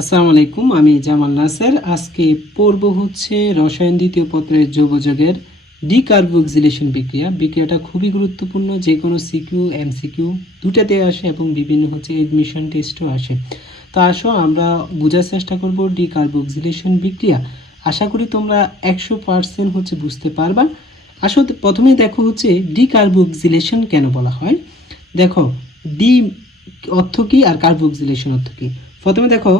আসসালামু আলাইকুম আমি জামাল নাসের। আজকে পড়ব হচ্ছে রসায়ন দ্বিতীয় পত্রের যোগযোগের ডিকার্বক্সিলেশন বিক্রিয়া। বিক্রিয়াটা খুবই গুরুত্বপূর্ণ, যে কোনো সিকিউ, এমসিকিউ দুটাতে আসে এবং বিভিন্ন হচ্ছে এডমিশন টেস্টও আসে। তো আসো, আমরা বোঝার চেষ্টা করব ডিকার্বক্সিলেশন বিক্রিয়া। আশা করি তোমরা একশো পার্সেন্ট হচ্ছে বুঝতে পারবা। আসো প্রথমে দেখো হচ্ছে ডিকার্বক্সিলেশন কেন বলা হয়। দেখো, ডি অর্থ কী আর কার্বক্সিলেশন অর্থ কী? প্রথমে দেখো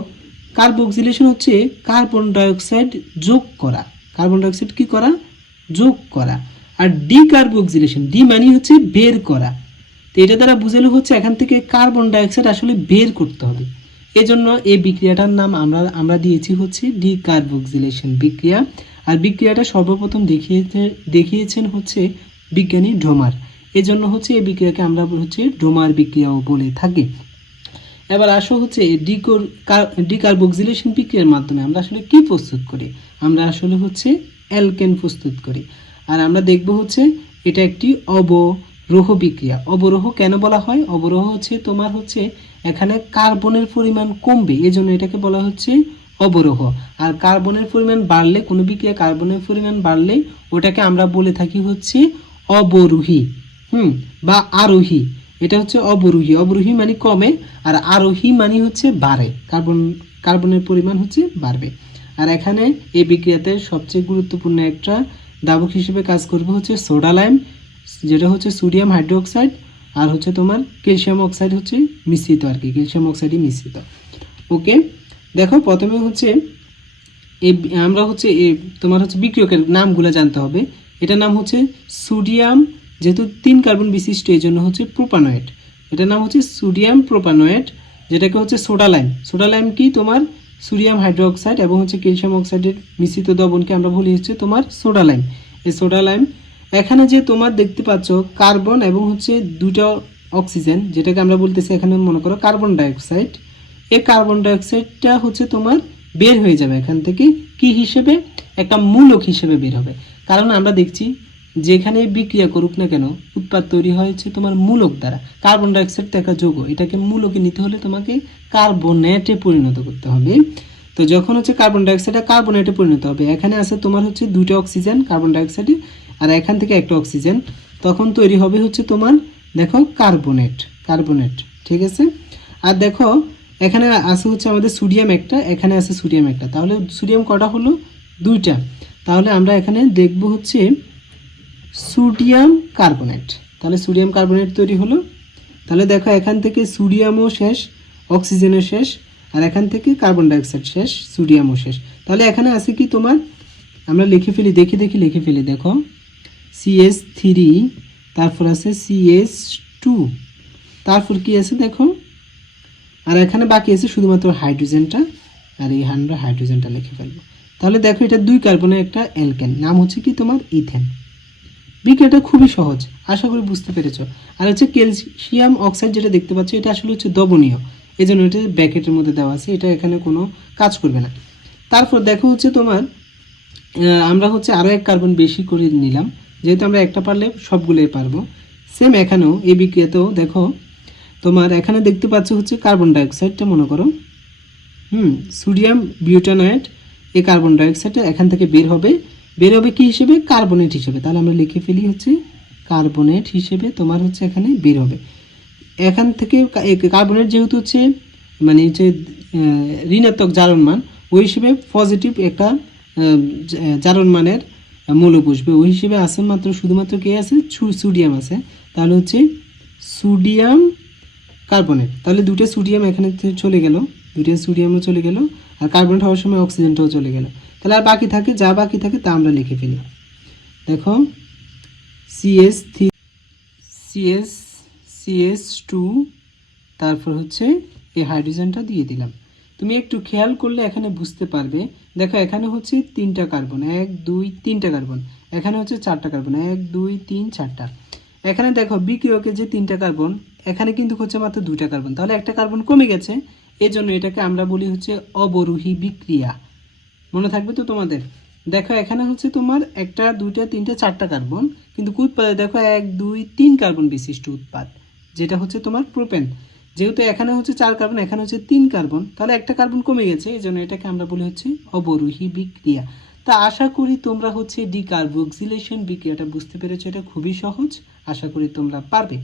কার্বক্সিলেশন হচ্ছে কার্বন ডাইঅক্সাইড যোগ করা। কার্বন ডাইঅক্সাইড কি করা? যোগ করা। আর ডিকার্বক্সিলেশন, ডি মানে হচ্ছে বের করা। তো এটা দ্বারা বুঝালো হচ্ছে এখান থেকে কার্বন ডাইঅক্সাইড আসলে বের করতে হবে। এজন্য এই বিক্রিয়াটার নাম আমরা আমরা দিয়েছি হচ্ছে ডিকার্বক্সিলেশন বিক্রিয়া। আর বিক্রিয়াটা সর্বপ্রথম দেখিয়েছে, দেখিয়েছেন হচ্ছে বিজ্ঞানী ডোমার। এজন্য হচ্ছে এই বিক্রিয়াকে আমরা হচ্ছে ডোমার বিক্রিয়াও বলে থাকি। এবার আসো হচ্ছে ডিকোর ডিকার্বক্সিলেশন বিক্রিয়ার মাধ্যমে আমরা আসলে কি প্রস্তুত করি? আমরা আসলে হচ্ছে অ্যালকেন প্রস্তুত করি। আর আমরা দেখব হচ্ছে এটা একটি অবরোহ বিক্রিয়া। অবরোহ কেন বলা হয়? অবরোহ হচ্ছে তোমার হচ্ছে এখানে কার্বনের পরিমাণ কমবে, এজন্য এটাকে বলা হচ্ছে অবরোহ। আর কার্বনের পরিমাণ বাড়লে, কোনো বিক্রিয়া কার্বনের পরিমাণ বাড়লে ওটাকে আমরা বলে থাকি হচ্ছে অবরোহী, হুম, বা আরোহী। এটা হচ্ছে অবরোহী। অবরোহী মানে কমে, আর আরোহী মানে হচ্ছে বাড়ে। কার্বন, কার্বনের পরিমাণ হচ্ছে বাড়বে। আর এখানে এই বিক্রিয়াতে সবচেয়ে গুরুত্বপূর্ণ একটা দাবক হিসেবে কাজ করবে হচ্ছে সোডা লাইম যেটা হচ্ছে সোডিয়াম হাইড্রোক্সাইড, আর হচ্ছে তোমার ক্যালসিয়াম অক্সাইড হচ্ছে মিশ্রিত আর কি, ক্যালসিয়াম অক্সাইডই মিশ্রিত। ওকে, দেখো প্রথমে হচ্ছে এই আমরা হচ্ছে তোমার হচ্ছে বিক্রিয়কের নামগুলো জানতে হবে। এটার নাম হচ্ছে সোডিয়াম যেহেতু তিন কার্বন বিশিষ্ট, এই জন্য হচ্ছে প্রোপানয়েড। এটার নাম হচ্ছে সোডিয়াম প্রোপানয়েড, যেটাকে হচ্ছে সোডা লাইম। সোডা লাইম কি? তোমার সোডিয়াম হাইড্রোক্সাইড এবং হচ্ছে ক্যালসিয়াম অক্সাইডের মিশ্রিত দ্রবণকে আমরা বলি হচ্ছে তোমার সোডা লাইম। এই সোডা লাইম, এখানে যে তোমার দেখতে পাচ্ছ, কার্বন এবং হচ্ছে দুটো অক্সিজেন, যেটাকে আমরা বলতেছি এখানে মনে করো কার্বন ডাইঅক্সাইড এই কার্বন ডাইঅক্সাইডটা হচ্ছে তোমার বের হয়ে যাবে এখান থেকে কি হিসেবে? একটা মূলক হিসেবে বের হবে। কারণ আমরা দেখছি যেখানে বিক্রিয়া করুক না কেন, উৎপাদ তৈরি হয়েছে তোমার মূলক দ্বারা। কার্বন ডাইঅক্সাইড একটা যৌগ, এটাকে মূলকে নিতে হলে তোমাকে কার্বনেটে পরিণত করতে হবে। তো যখন হচ্ছে কার্বন ডাইঅক্সাইডটা কার্বনেটে পরিণত হবে, এখানে আছে তোমার হচ্ছে দুটো অক্সিজেন কার্বন ডাইঅক্সাইডে আর এখান থেকে একটা অক্সিজেন তখন তৈরি হবে হচ্ছে তোমার, দেখো কার্বনেট কার্বনেট ঠিক আছে? আর দেখো, এখানে আছে হচ্ছে আমাদের সোডিয়াম একটা, এখানে আছে সোডিয়াম একটা। তাহলে সোডিয়াম কটা হলো? দুইটা। তাহলে আমরা এখানে দেখব হচ্ছে সোডিয়াম কার্বনেট। তাহলে সোডিয়াম কার্বনেট তৈরি হলো। তাহলে দেখো এখান থেকে সোডিয়ামও শেষ, অক্সিজেনও শেষ, আর এখান থেকে কার্বন ডাইঅক্সাইড শেষ, সোডিয়ামও শেষ। তাহলে এখানে আছে কি তোমার? আমরা লিখে ফেলি, দেখি দেখি, লিখে ফেলি, দেখো। সিএস থ্রি তারপর আছে সিএস টু তারপর কি আছে দেখো? আর এখানে বাকি আছে শুধুমাত্র হাইড্রোজেনটা, আর এই আমরা হাইড্রোজেনটা লিখে ফেলব। তাহলে দেখো এটা দুই কার্বনের একটা অ্যালকেন, নাম হচ্ছে কি তোমার? ইথেন। বিক্রিয়াটা খুবই সহজ, আশা করি বুঝতে পেরেছ। আর হচ্ছে ক্যালসিয়াম অক্সাইড যেটা দেখতে পাচ্ছ, এটা আসলে হচ্ছে দ্রবণীয়। এই জন্য এটা ব্যাকেটের মধ্যে দেওয়া আছে, এটা এখানে কোনো কাজ করবে না। তারপর দেখো হচ্ছে তোমার আমরা হচ্ছে আরও এক কার্বন বেশি করে নিলাম, যেহেতু আমরা একটা পারলে সবগুলোই পারব। সেম এখানেও, এই বিক্রিয়াতেও দেখো, তোমার এখানে দেখতে পাচ্ছ হচ্ছে কার্বন ডাইঅক্সাইডটা, মনে করো। হুম, সোডিয়াম, বিউটানয়েড, এই কার্বন ডাইঅক্সাইডটা এখান থেকে বের হবে। বের হবে কি হিসেবে? কার্বনেট হিসেবে। তাহলে আমরা লিখে ফেলি হচ্ছে কার্বনেট হিসেবে তোমার হচ্ছে এখানে বের হবে। এখান থেকে কার্বনেট যেহেতু হচ্ছে মানে হচ্ছে ঋণাত্মক জারণ মান, ওই হিসেবে পজিটিভ একটা জারণ মানের মূল্য বসবে। ওই হিসেবে আছে মাত্র শুধুমাত্র কে আছে? সোডিয়াম আছে। তাহলে হচ্ছে সোডিয়াম কার্বনেট তাহলে দুটো সোডিয়াম এখানে চলে গেল। দুটো সোডিয়ামও চলে গেল। আর কার্বনেট হওয়ার সময় অক্সিজেনটাও চলে গেল। তাহলে আর বাকি থাকে, যা বাকি থাকে তা আমরা লিখে ফেলি। দেখো CS three CS CS two তারপর হচ্ছে এই হাইড্রোজেনটা দিয়ে দিলাম। তুমি একটু খেয়াল করলে এখানে বুঝতে পারবে। দেখো, এখানে হচ্ছে তিনটা কার্বন এক, দুই, তিনটা কার্বন এখানে হচ্ছে চারটা কার্বন এক, দুই, তিন, চারটা। এখানে দেখো বিক্রিয়কে যে তিনটা কার্বন এখানে কিন্তু হচ্ছে মাত্র দুইটা কার্বন তাহলে একটা কার্বন কমে গেছে এই জন্য এটাকে আমরা বলি হচ্ছে অবরোহী বিক্রিয়া। মনে থাকবে তো তোমাদের? দেখো এখানে হচ্ছে তোমার একটা, দুইটা, তিনটা, চারটা কার্বন কিন্তু উৎপাদে দেখো এক, দুই, তিন কার্বন বিশিষ্ট উৎপাদ, যেটা হচ্ছে তোমার প্রোপেন যেহেতু এখানে হচ্ছে চার কার্বন এখানে হচ্ছে তিন কার্বন তাহলে একটা কার্বন কমে গেছে এই জন্য এটাকে আমরা বলি হচ্ছে অবরোহী বিক্রিয়া। তা আশা করি তোমরা হচ্ছে ডিকার্বক্সিলেশন বিক্রিয়াটা বুঝতে পেরেছ, এটা খুবই সহজ। আশা করি তোমরা পারবে।